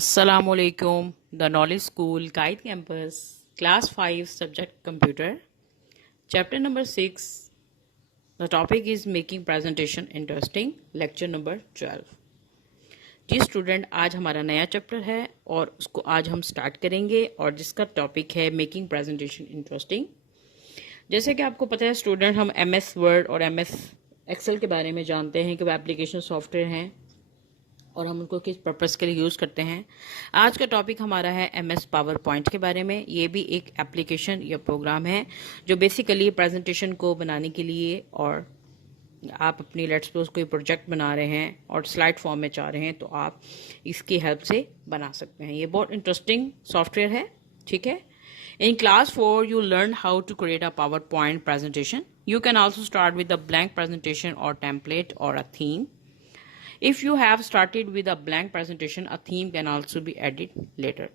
Assalamualaikum, the Knowledge School, Guide Campus, Class 5, Subject Computer, Chapter number 6. The topic is Making Presentation Interesting, Lecture number 12. Ji student, आज हमारा नया chapter है और उसको आज हम स्टार्ट करेंगे और जिसका टॉपिक है मेकिंग प्रेजेंटेशन इंटरेस्टिंग। जैसे कि आपको पता है स्टूडेंट, हम MS वर्ड और MS एक्सेल के बारे में जानते हैं कि वो एप्लीकेशन सॉफ्टवेयर हैं और हम उनको किस पर्पज़ के लिए यूज़ करते हैं। आज का टॉपिक हमारा है MS पावर पॉइंट के बारे में। ये भी एक एप्लीकेशन या प्रोग्राम है जो बेसिकली प्रेजेंटेशन को बनाने के लिए, और आप अपनी लेट्स सपोज कोई प्रोजेक्ट बना रहे हैं और स्लाइड फॉर्म में चाह रहे हैं तो आप इसकी हेल्प से बना सकते हैं। ये बहुत इंटरेस्टिंग सॉफ्टवेयर है, ठीक है। In class 4, you learn how to create a PowerPoint presentation. You can also start with a blank presentation or template or a theme. If you have started with a blank presentation, a theme can also be added later.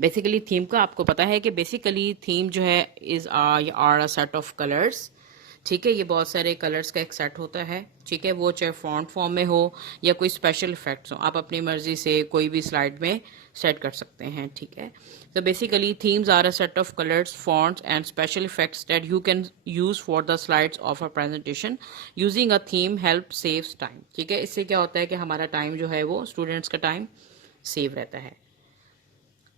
Basically theme का आपको पता है कि basically theme जो है are a set of colours, ठीक है। ये बहुत सारे कलर्स का एक सेट होता है, ठीक है। वो चाहे फॉन्ट फॉर्म में हो या कोई स्पेशल इफेक्ट्स हो, आप अपनी मर्जी से कोई भी स्लाइड में सेट कर सकते हैं, ठीक है। तो basically themes are a set of colours, fonts and special effects that you can use for the slides of a presentation. Using a theme help saves time, ठीक है। इससे क्या होता है कि हमारा टाइम जो है वो स्टूडेंट्स का टाइम सेव रहता है।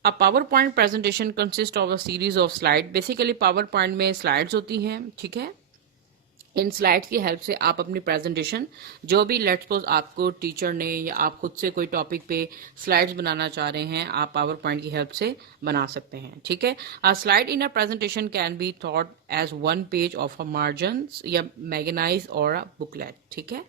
A PowerPoint presentation consists of a series of slides. Basically PowerPoint में स्लाइड्स होती हैं, ठीक है। इन स्लाइड्स की हेल्प से आप अपनी प्रेजेंटेशन, जो भी लेट्स सपोज आपको टीचर ने या आप खुद से कोई टॉपिक पे स्लाइड्स बनाना चाह रहे हैं, आप पावर पॉइंट की हेल्प से बना सकते हैं, ठीक है। A slide in a presentation can be thought as one page of a margins या मैगनाइज और अ बुकलेट, ठीक है।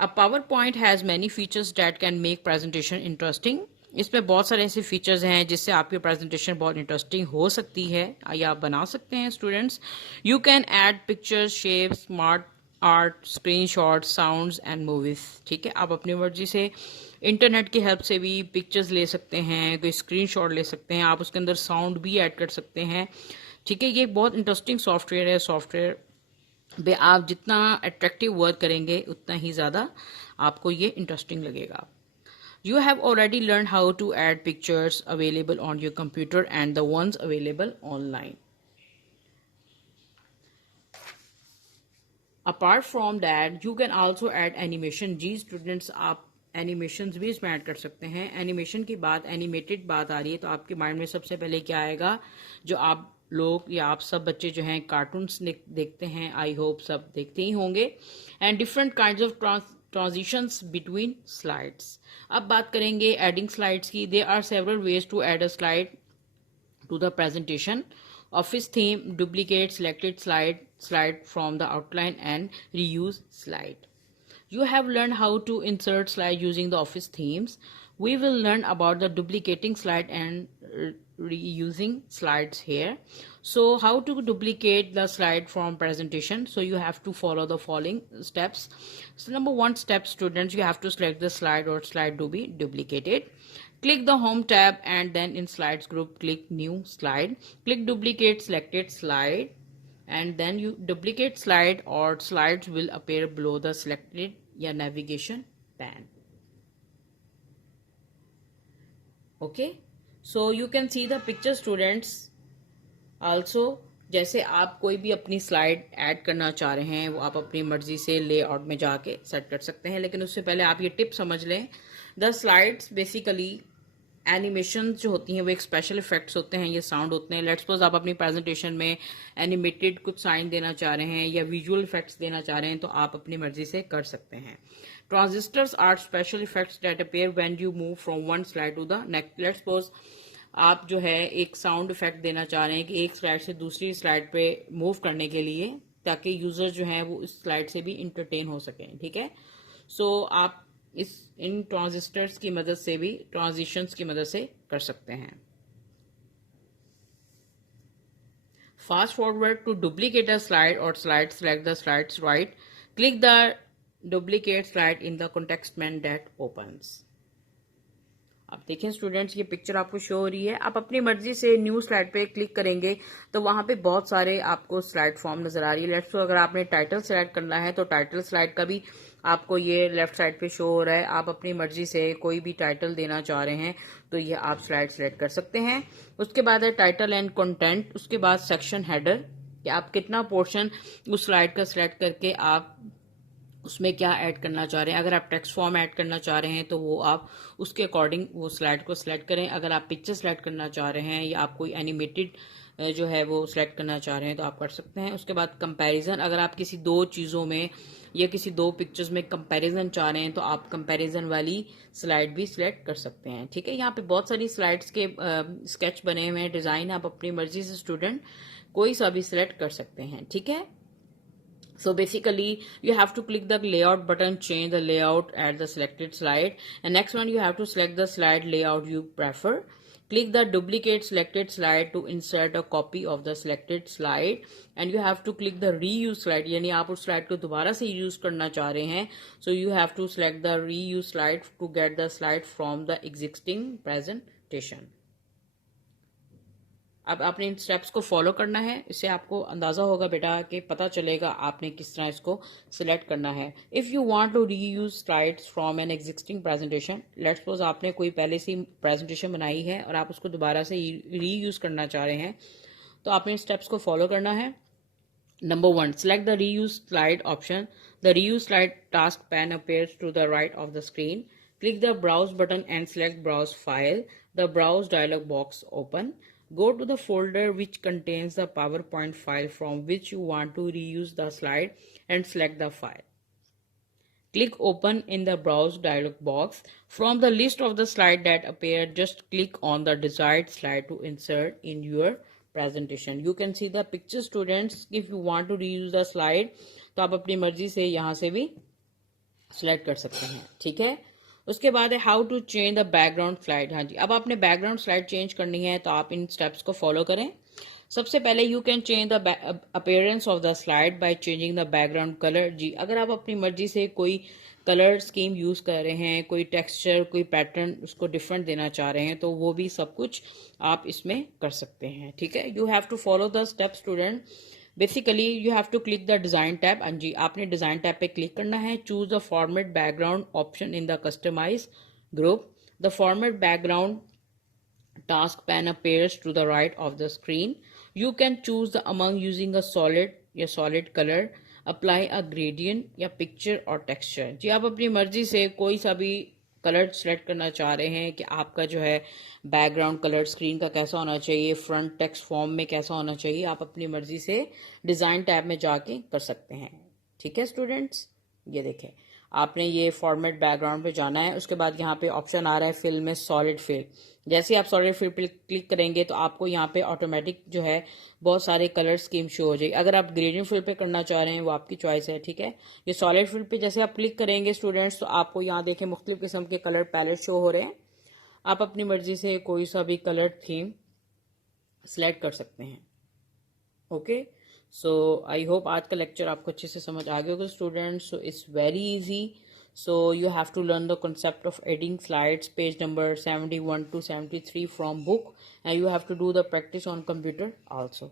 A PowerPoint has many features that can make presentation interesting. इसमें बहुत सारे ऐसे फीचर्स हैं जिससे आपकी प्रेजेंटेशन बहुत इंटरेस्टिंग हो सकती है या आप बना सकते हैं students. You can add pictures, shape, smart art, screenshot, sounds and movies, ठीक है। आप अपनी मर्जी से इंटरनेट की हेल्प से भी पिक्चर्स ले सकते हैं, कोई स्क्रीनशॉट ले सकते हैं, आप उसके अंदर साउंड भी ऐड कर सकते हैं, ठीक है। ये बहुत इंटरेस्टिंग सॉफ्टवेयर है। सॉफ्टवेयर पे आप जितना अट्रैक्टिव वर्क करेंगे उतना ही ज़्यादा आपको ये इंटरेस्टिंग लगेगा। You have already learned how to add pictures available on your computer and the ones available online. Apart from that, you can also add animation. जी स्टूडेंट्स, आप एनिमेशंस भी इसमें ऐड कर सकते हैं। एनिमेशन की बात, एनिमेटेड बात आ रही है तो आपके माइंड में सबसे पहले क्या आएगा? जो आप लोग या आप सब बच्चे जो हैं कार्टून्स देखते हैं, आई होप सब देखते ही होंगे। And different kinds of transitions between slides. अब बात करेंगे एडिंग स्लाइड्स की। There are several ways to add a slide to the presentation. Office theme, duplicate selected slide from the outline and reuse slide. You have learned how to insert slide using the office themes. We will learn about the duplicating slide and reusing slides here. So how to duplicate the slide from presentation? So you have to follow the following steps. So number one step, students, you have to select the slide or slide to be duplicated. Click the home tab and then in slides group click new slide. Click duplicate selected slide and then you duplicate slide or slides will appear below the selected या navigation pan. Okay, so you can see the picture students. Also जैसे आप कोई भी अपनी slide add करना चाह रहे हैं वो आप अपनी मर्जी से लेआउट में जाके सेट कर सकते हैं, लेकिन उससे पहले आप ये टिप समझ लें। द स्लाइड्स बेसिकली एनिमेशन जो होती हैं वो एक स्पेशल इफेक्ट्स होते हैं, ये साउंड होते हैं। लेट्स सपोज आप अपनी प्रेजेंटेशन में एनिमेटेड कुछ साइन देना चाह रहे हैं या विजुअल इफेक्ट्स देना चाह रहे हैं तो आप अपनी मर्जी से कर सकते हैं। Transistors are special effects that appear when you move from one slide to the next. Let's suppose आप जो है एक साउंड इफेक्ट देना चाह रहे हैं कि एक स्लाइड से दूसरी स्लाइड पे मूव करने के लिए, ताकि यूजर जो है वो इस स्लाइड से भी इंटरटेन हो सकें, ठीक है। सो आप इन ट्रांजिस्टर्स की मदद से भी ट्रांजिशंस की मदद से कर सकते हैं। Fast forward to duplicate a slide और slide, select the slides right, click the duplicate slide in the context menu that opens. अब देखें स्टूडेंट्स, ये पिक्चर आपको शो हो रही है। आप अपनी मर्जी से न्यू स्लाइड पे क्लिक करेंगे तो वहां पे बहुत सारे आपको स्लाइड फॉर्म नजर आ रही है। लेट्स सो अगर आपने टाइटल सेलेक्ट करना है तो टाइटल स्लाइड का भी आपको ये लेफ्ट साइड पे शो हो रहा है। आप अपनी मर्जी से कोई भी टाइटल देना चाह रहे हैं तो ये आप स्लाइड सेलेक्ट कर सकते हैं। उसके बाद है टाइटल एंड कंटेंट। उसके बाद सेक्शन हेडर, कि आप कितना पोर्शन उस स्लाइड का सिलेक्ट करके आप उसमें क्या ऐड करना चाह रहे हैं। अगर आप टेक्स्ट फॉर्म ऐड करना चाह रहे हैं तो वो आप उसके अकॉर्डिंग वो स्लाइड को सिलेक्ट करें। अगर आप पिक्चर सेलेक्ट करना चाह रहे हैं या आप कोई एनिमेटेड जो है वो सिलेक्ट करना चाह रहे हैं तो आप कर सकते हैं। उसके बाद कंपैरिजन, अगर आप किसी दो चीज़ों में या किसी दो पिक्चर्स में कंपैरिजन चाह रहे हैं तो आप कंपैरिजन वाली स्लाइड भी सिलेक्ट कर सकते हैं। ठीक है, यहाँ पे बहुत सारी स्लाइड्स के स्केच बने हुए हैं, डिज़ाइन आप अपनी मर्जी से स्टूडेंट कोई सा भी सिलेक्ट कर सकते हैं। ठीक है, so basically you have to click the layout button, change the layout at the selected slide, and next one you have to select the slide layout you prefer. Click the duplicate selected slide to insert a copy of the selected slide, and you have to click the reuse slide, यानी आप उस slide को दोबारा से use करना चाह रहे हैं, so you have to select the reuse slide to get the slide from the existing presentation. अब आपने इन स्टेप्स को फॉलो करना है, इससे आपको अंदाजा होगा बेटा कि पता चलेगा आपने किस तरह इसको सिलेक्ट करना है। If you want to reuse slides from an existing presentation, let's suppose आपने कोई पहले से प्रेजेंटेशन बनाई है और आप उसको दोबारा से रीयूज करना चाह रहे हैं, तो आपने इन स्टेप्स को फॉलो करना है। Number 1, select the reuse slide option. The reuse slide task pane appears to the right of the screen. Click the browse button and select browse file. The browse dialog box open. Go to the folder which contains the PowerPoint file from which you want to reuse the slide and select the file. Click open in the browse dialog box. From the list of the slide that appear, just click on the desired slide to insert in your presentation. You can see the picture students. If you want to reuse the slide तो आप अपनी मर्जी से यहाँ से भी select कर सकते हैं। ठीक है, उसके बाद है how to change the background slide. हाँ जी, अब आपने बैकग्राउंड स्लाइड चेंज करनी है तो आप इन स्टेप्स को फॉलो करें। सबसे पहले you can change the appearance of the slide by changing the background colour. जी, अगर आप अपनी मर्जी से कोई कलर स्कीम यूज कर रहे हैं, कोई टेक्सचर, कोई पैटर्न उसको डिफरेंट देना चाह रहे हैं तो वो भी सब कुछ आप इसमें कर सकते हैं। ठीक है, you have to follow the step student. Basically you have to click the design tab. हाँ जी, आपने डिजाइन टैब पे क्लिक करना है। Choose the format background option in the customise group. The format background task pane appears to the right of the screen. You can choose the among using a solid color, apply a gradient या picture और texture। जी, आप अपनी मर्जी से कोई सा भी colour select करना चाह रहे हैं कि आपका जो है बैकग्राउंड कलर स्क्रीन का कैसा होना चाहिए, फ्रंट टेक्स्ट फॉर्म में कैसा होना चाहिए, आप अपनी मर्जी से डिज़ाइन टैब में जाके कर सकते हैं। ठीक है स्टूडेंट्स, ये देखें आपने ये फॉर्मेट बैकग्राउंड पे जाना है। उसके बाद यहाँ पे ऑप्शन आ रहा है फिल में सॉलिड फिल। जैसे आप सॉलिड फिल पे क्लिक करेंगे तो आपको यहाँ पे ऑटोमेटिक जो है बहुत सारे कलर स्कीम शो हो जाएगी। अगर आप ग्रेडियंट फिल पे करना चाह रहे हैं वो आपकी चॉइस है। ठीक है, ये सॉलिड फिल पे जैसे आप क्लिक करेंगे स्टूडेंट्स तो आपको यहाँ देखें मुख्तलिफ किस्म के कलर पैलेट शो हो रहे हैं। आप अपनी मर्जी से कोई सा भी कलर थीम सिलेक्ट कर सकते हैं। ओके, सो आई होप आज का लेक्चर आपको अच्छे से समझ आ गया होगा students. So it's very easy. So you have to learn the concept of adding slides, page number 71 to 73 from book, and you have to do the practice on computer also.